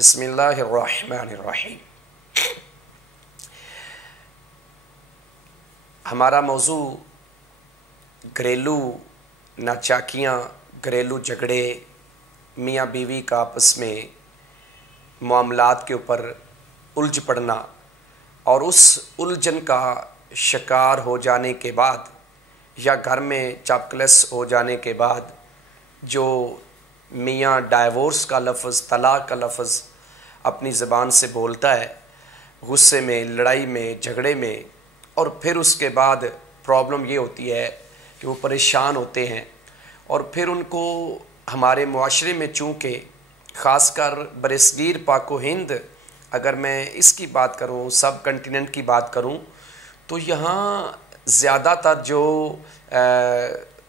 बिस्मिल्लाहिर्रहमानिर्रहीम। हमारा मौजू घरेलू नाचाकियाँ, घरेलू झगड़े, मियाँ बीवी का आपस में मामलात के ऊपर उलझ पड़ना और उस उलझन का शिकार हो जाने के बाद या घर में चापकलस हो जाने के बाद जो मियाँ डाइवोर्स का लफ्ज़, तलाक़ का लफ्ज़ अपनी ज़बान से बोलता है, गुस्से में, लड़ाई में, झगड़े में, और फिर उसके बाद प्रॉब्लम ये होती है कि वो परेशान होते हैं और फिर उनको हमारे मुआशरे में चूँकि ख़ासकर बरसगीर पाको हिंद, अगर मैं इसकी बात करूँ, सब कंटिनेंट की बात करूँ, तो यहाँ ज़्यादातर जो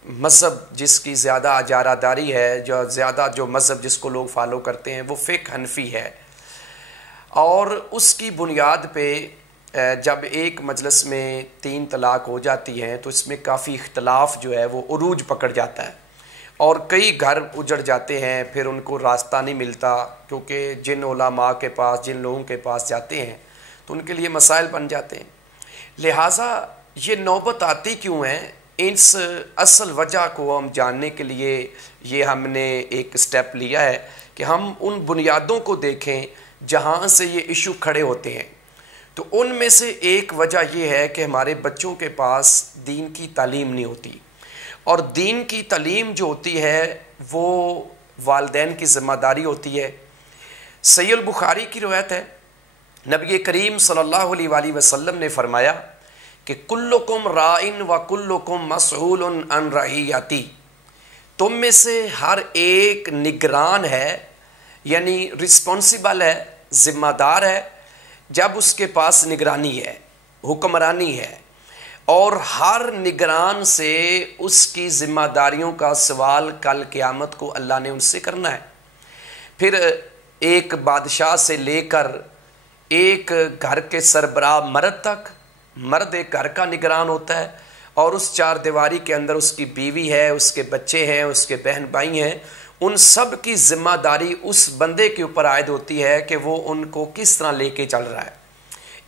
मज़हब जिसकी ज़्यादा अजारादारी है, जो ज़्यादा जो मज़हब जिसको लोग फॉलो करते हैं वो फ़िक़्ह हनफ़ी है। और उसकी बुनियाद पे जब एक मजलिस में 3 तलाक़ हो जाती हैं तो इसमें काफ़ी इख्तलाफ जो है वो उरूज पकड़ जाता है और कई घर उजड़ जाते हैं, फिर उनको रास्ता नहीं मिलता, क्योंकि जिन उलमा के पास, जिन लोगों के पास जाते हैं तो उनके लिए मसाइल बन जाते हैं। लिहाजा ये नौबत आती क्यों है, इस असल वजह को हम जानने के लिए ये हमने एक स्टेप लिया है कि हम उन बुनियादों को देखें जहाँ से ये इशू खड़े होते हैं। तो उनमें से एक वजह यह है कि हमारे बच्चों के पास दीन की तालीम नहीं होती, और दीन की तालीम जो होती है वो वालिदैन की ज़िम्मेदारी होती है। सहीह बुखारी की रिवायत है, नबी करीम सल्लल्लाहु अलैहि वसल्लम ने फरमाया कि कुल्लुकुम राइन व कुल्लुकुम मसऊलुन अन रइयती, तुम में से हर एक निगरान है, यानी रिस्पॉन्सिबल है, ज़िम्मेदार है जब उसके पास निगरानी है, हुक्मरानी है, और हर निगरान से उसकी ज़िम्मेदारियों का सवाल कल क़यामत को अल्लाह ने उनसे करना है। फिर एक बादशाह से लेकर एक घर के सरबराह मर्द तक, मर्द एक घर का निगरान होता है और उस 4 दीवारी के अंदर उसकी बीवी है, उसके बच्चे हैं, उसके बहन भाई हैं, उन सब की ज़िम्मेदारी उस बंदे के ऊपर आयद होती है कि वो उनको किस तरह लेके चल रहा है।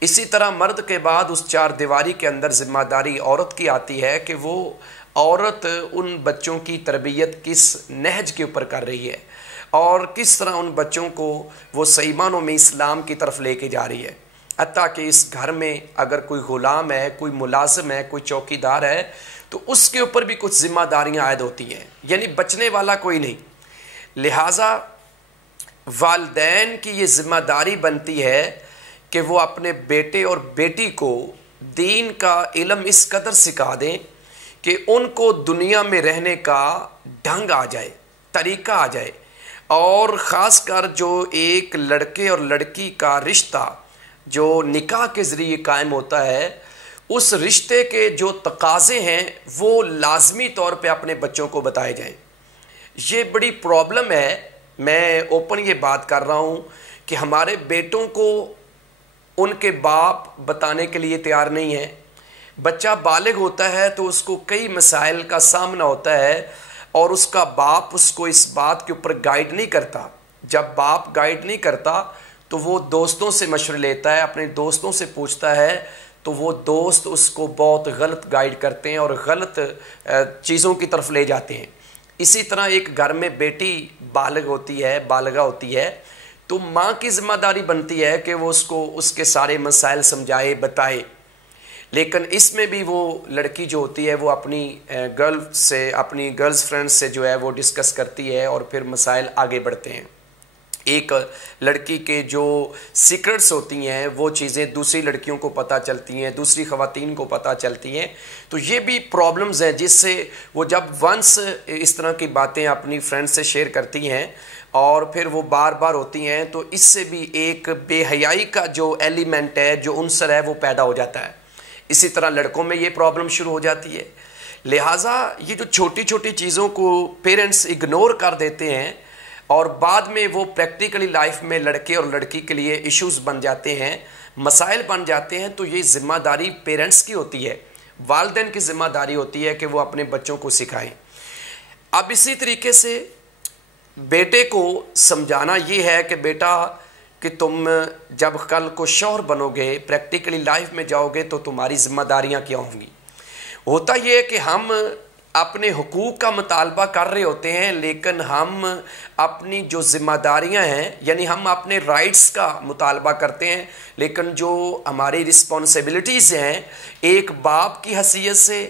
इसी तरह मर्द के बाद उस 4 दीवारी के अंदर ज़िम्मेदारी औरत की आती है कि वो औरत उन बच्चों की तरबियत किस नहज के ऊपर कर रही है और किस तरह उन बच्चों को वो सही मानों में इस्लाम की तरफ लेके जा रही है। हत्ता कि इस घर में अगर कोई ग़ुलाम है, कोई मुलाजिम है, कोई चौकीदार है, तो उसके ऊपर भी कुछ ज़िम्मेदारियाँ आयद होती हैं, यानी बचने वाला कोई नहीं। लिहाजा वालिदैन की ये ज़िम्मेदारी बनती है कि वो अपने बेटे और बेटी को दीन का इल्म इस कदर सिखा दें कि उनको दुनिया में रहने का ढंग आ जाए, तरीक़ा आ जाए, और ख़ासकर जो एक लड़के और लड़की का रिश्ता जो निकाह के ज़रिए कायम होता है, उस रिश्ते के जो तकाज़े हैं वो लाजमी तौर पे अपने बच्चों को बताए जाएं। ये बड़ी प्रॉब्लम है, मैं ओपन ये बात कर रहा हूँ कि हमारे बेटों को उनके बाप बताने के लिए तैयार नहीं है। बच्चा बालिग होता है तो उसको कई मसाइल का सामना होता है और उसका बाप उसको इस बात के ऊपर गाइड नहीं करता। जब बाप गाइड नहीं करता तो वो दोस्तों से मशवरे लेता है, अपने दोस्तों से पूछता है, तो वो दोस्त उसको बहुत गलत गाइड करते हैं और गलत चीज़ों की तरफ ले जाते हैं। इसी तरह एक घर में बेटी बालिग होती है, बालिगा होती है, तो माँ की ज़िम्मेदारी बनती है कि वो उसको उसके सारे मसाइल समझाए, बताए। लेकिन इसमें भी वो लड़की जो होती है वो अपनी अपनी गर्ल्स फ्रेंड्स से जो है वो डिस्कस करती है और फिर मसाइल आगे बढ़ते हैं। एक लड़की के जो सीक्रेट्स होती हैं वो चीज़ें दूसरी लड़कियों को पता चलती हैं, दूसरी ख़वातीन को पता चलती हैं। तो ये भी प्रॉब्लम्स हैं जिससे वो जब वंस इस तरह की बातें अपनी फ्रेंड्स से शेयर करती हैं और फिर वो बार बार होती हैं, तो इससे भी एक बेहयाई का जो एलिमेंट है, जो उनसर है, वो पैदा हो जाता है। इसी तरह लड़कों में ये प्रॉब्लम शुरू हो जाती है। लिहाजा ये जो छोटी छोटी चीज़ों को पेरेंट्स इग्नोर कर देते हैं और बाद में वो प्रैक्टिकली लाइफ में लड़के और लड़की के लिए इश्यूज़ बन जाते हैं, मसाइल बन जाते हैं, तो ये ज़िम्मेदारी पेरेंट्स की होती है, वालिदैन की ज़िम्मेदारी होती है कि वो अपने बच्चों को सिखाएं। अब इसी तरीके से बेटे को समझाना ये है कि बेटा कि तुम जब कल को शौहर बनोगे, प्रैक्टिकली लाइफ में जाओगे, तो तुम्हारी जिम्मेदारियां क्या होंगी। होता यह है कि हम अपने हुकूक का मुतालबा कर रहे होते हैं, लेकिन हम अपनी जो जिम्मेदारियां हैं, यानी हम अपने राइट्स का मुतालबा करते हैं, लेकिन जो हमारी रिस्पॉन्सिबिलिटीज़ हैं, एक बाप की हैसियत से,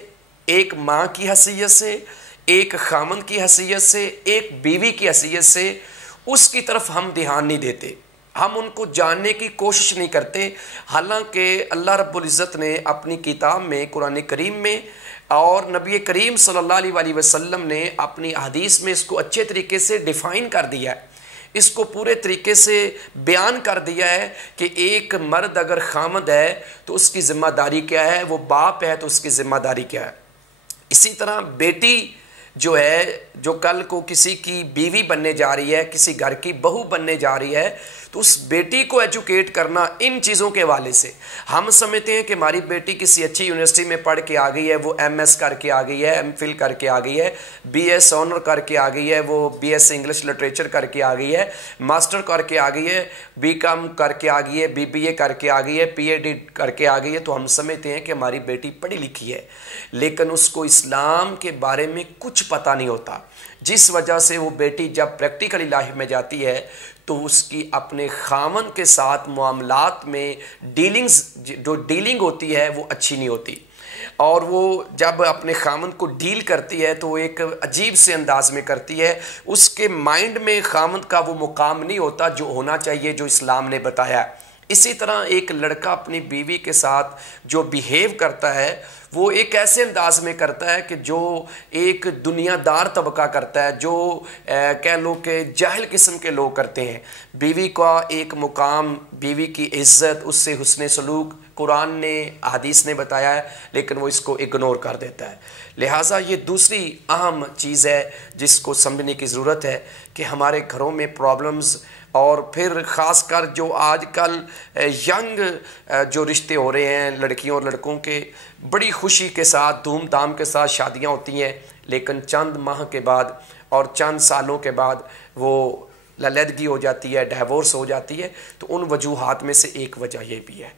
एक माँ की हैसियत से, एक खामन की हैसियत से, एक बीवी की हैसियत से, उसकी तरफ हम ध्यान नहीं देते, हम उनको जानने की कोशिश नहीं करते। हालांकि अल्लाह रब्बुल इज़्ज़त ने अपनी किताब में, कुरान करीम में, और नबी करीम सल्लल्लाहु अलैहि वसल्लम ने अपनी हदीस में इसको अच्छे तरीके से डिफ़ाइन कर दिया है, इसको पूरे तरीके से बयान कर दिया है कि एक मर्द अगर खामद है तो उसकी ज़िम्मेदारी क्या है, वो बाप है तो उसकी ज़िम्मेदारी क्या है। इसी तरह बेटी जो है, जो कल को किसी की बीवी बनने जा रही है, किसी घर की बहू बनने जा रही है, तो उस बेटी को एजुकेट करना इन चीज़ों के हवाले से। हम समझते हैं कि हमारी बेटी किसी अच्छी यूनिवर्सिटी में पढ़ के आ गई है, वो MS करके आ गई है, MPhil करके आ गई है, BS ऑनर करके आ गई है, वो BS इंग्लिश लिटरेचर करके आ गई है, मास्टर करके आ गई है, BCom करके आ गई है, BBA करके आ गई है, PhD करके आ गई है, तो हम समझते हैं कि हमारी बेटी पढ़ी लिखी है, लेकिन उसको इस्लाम के बारे में कुछ पता नहीं होता, जिस वजह से वो बेटी जब प्रैक्टिकली लाइफ में जाती है तो उसकी अपने खामन के साथ मामलात में जो डीलिंग होती है वो अच्छी नहीं होती, और वो जब अपने खामन को डील करती है तो एक अजीब से अंदाज में करती है, उसके माइंड में खामन का वो मुकाम नहीं होता जो होना चाहिए, जो इस्लाम ने बताया। इसी तरह एक लड़का अपनी बीवी के साथ जो बिहेव करता है वो एक ऐसे अंदाज में करता है कि जो एक दुनियादार तबका करता है, जो कह लो कि जाहिल किस्म के लोग करते हैं। बीवी का एक मुकाम, बीवी की इज़्ज़त, उससे हुस्न सलूक कुरान ने, हदीस ने बताया है, लेकिन वो इसको इग्नोर कर देता है। लिहाजा ये दूसरी अहम चीज़ है जिसको समझने की ज़रूरत है कि हमारे घरों में प्रॉब्लम्स, और फिर ख़ासकर जो आजकल यंग जो रिश्ते हो रहे हैं लड़कियों और लड़कों के, बड़ी खुशी के साथ, धूमधाम के साथ शादियां होती हैं, लेकिन चंद माह के बाद और चंद सालों के बाद वो ललीदगी हो जाती है, डिवोर्स हो जाती है। तो उन वजूहात में से एक वजह ये भी है।